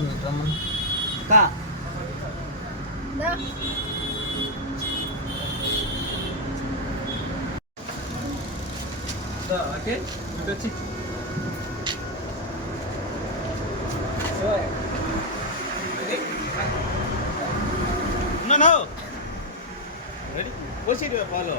రమ్మని కా ఓకే వచ్చి no ready proceed follow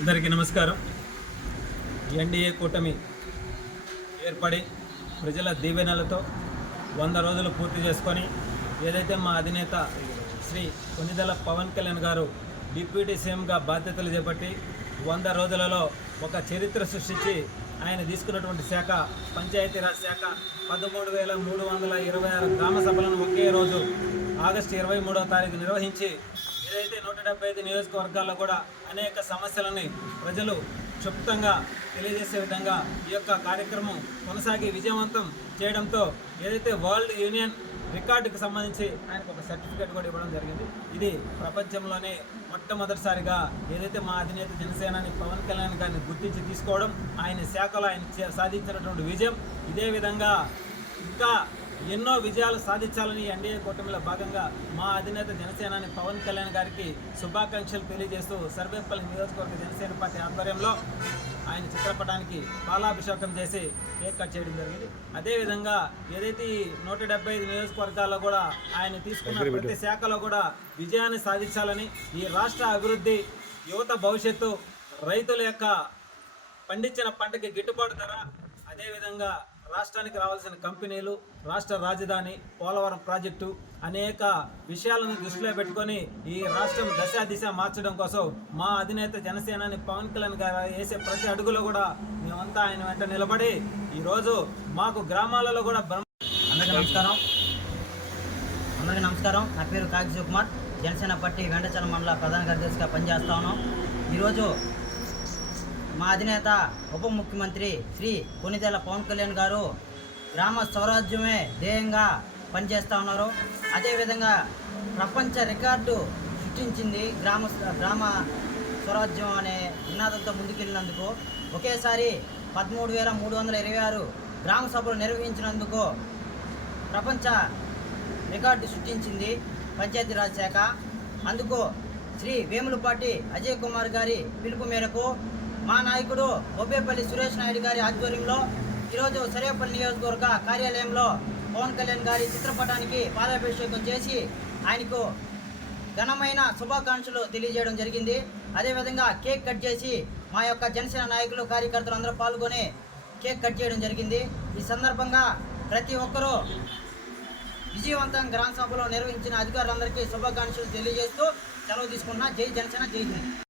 అందరికీ నమస్కారం. ఎన్డీఏ కూటమి ఏర్పడి ప్రజల దీవెనలతో 100 రోజులు పూర్తి చేసుకొని ఏదైతే మా అధినేత శ్రీ కొనిదెల పవన్ కళ్యాణ్ గారు డిప్యూటీ సీఎంగా బాధ్యతలు చేపట్టి 100 రోజులలో ఒక చరిత్ర సృష్టించి ఆయన తీసుకున్నటువంటి శాఖ పంచాయతీరాజ్ శాఖ 13,326 గ్రామ సభలను ఒకే రోజు ఆగస్టు 23వ తారీఖు నిర్వహించి ఏదైతే 175 నియోజకవర్గాల్లో కూడా అనేక సమస్యలని ప్రజలు క్షుప్తంగా తెలియజేసే విధంగా ఈ యొక్క కార్యక్రమం కొనసాగి విజయవంతం చేయడంతో ఏదైతే వరల్డ్ యూనియన్ రికార్డుకి సంబంధించి ఆయనకు ఒక సర్టిఫికేట్ కూడా ఇవ్వడం జరిగింది. ఇది ప్రపంచంలోనే మొట్టమొదటిసారిగా ఏదైతే మా అధినేత జనసేనాని పవన్ కళ్యాణ్ గారిని గుర్తించి తీసుకోవడం, ఆయన శాఖలో ఆయన సాధించినటువంటి విజయం. ఇదే విధంగా ఇంకా ఎన్నో విజయాలు సాధించాలని ఎన్డీఏ కూటమిలో భాగంగా మా అధినేత జనసేనాని పవన్ కళ్యాణ్ గారికి శుభాకాంక్షలు తెలియజేస్తూ సర్వేపల్లి నియోజకవర్గ జనసేన పార్టీ ఆధ్వర్యంలో ఆయన చిత్రపటానికి పాలాభిషేకం చేసి కేక్ కట్ చేయడం జరిగింది. అదేవిధంగా ఏదైతే 175 నియోజకవర్గాల్లో కూడా ఆయన తీసుకున్న ప్రతి శాఖలో కూడా విజయాన్ని సాధించాలని, ఈ రాష్ట్ర అభివృద్ధి, యువత భవిష్యత్తు, రైతుల యొక్క పండించిన పంటకి గిట్టుబాటు ధర, అదేవిధంగా రాష్ట్రానికి రావాల్సిన కంపెనీలు, రాష్ట్ర రాజధాని, పోలవరం ప్రాజెక్టు అనేక విషయాలను దృష్టిలో పెట్టుకొని ఈ రాష్ట్రం దిశ మార్చడం కోసం మా అధినేత జనసేనాని పవన్ కళ్యాణ్ గారు వేసే ప్రతి అడుగులో కూడా మేమంతా ఆయన వెంట నిలబడి ఈరోజు మాకు గ్రామాలలో కూడా అందరికీ నమస్కారం. నా పేరు కాకి శివకుమార్. జనసేన పార్టీ వెంటచల మండల ప్రధాన కార్యదర్శిగా పనిచేస్తా ఉన్నాం. ఈరోజు మా అధినేత ఉప ముఖ్యమంత్రి శ్రీ కొనిదెల పవన్ కళ్యాణ్ గారు గ్రామ స్వరాజ్యమే ధ్యేయంగా పనిచేస్తూ ఉన్నారు. అదేవిధంగా ప్రపంచ రికార్డు సృష్టించింది గ్రామ స్వరాజ్యం అనే నినాదంతో ముందుకెళ్ళినందుకు. ఒకేసారి 13,326 గ్రామ సభలు నిర్వహించినందుకు ప్రపంచ రికార్డు సృష్టించింది పంచాయతీరాజ్ శాఖ. అందుకు శ్రీ వేములపాటి అజయ్ కుమార్ గారి పిలుపు మేరకు మా నాయకుడు బొబ్బేపల్లి సురేష్ నాయుడు గారి ఆధ్వర్యంలో ఈరోజు సర్వేపల్లి నియోజకవర్గ కార్యాలయంలో పవన్ కళ్యాణ్ గారి చిత్రపటానికి పాలాభిషేకం చేసి ఆయనకు ఘనమైన శుభాకాంక్షలు తెలియజేయడం జరిగింది. అదేవిధంగా కేక్ కట్ చేసి మా యొక్క జనసేన నాయకులు, కార్యకర్తలు అందరూ పాల్గొని కేక్ కట్ చేయడం జరిగింది. ఈ సందర్భంగా ప్రతి ఒక్కరూ విజయవంతంగా గ్రామ సభలో నిర్వహించిన అధికారులందరికీ శుభాకాంక్షలు తెలియజేస్తూ సెలవు తీసుకుంటున్నా. జై జనసేన, జై హింద్.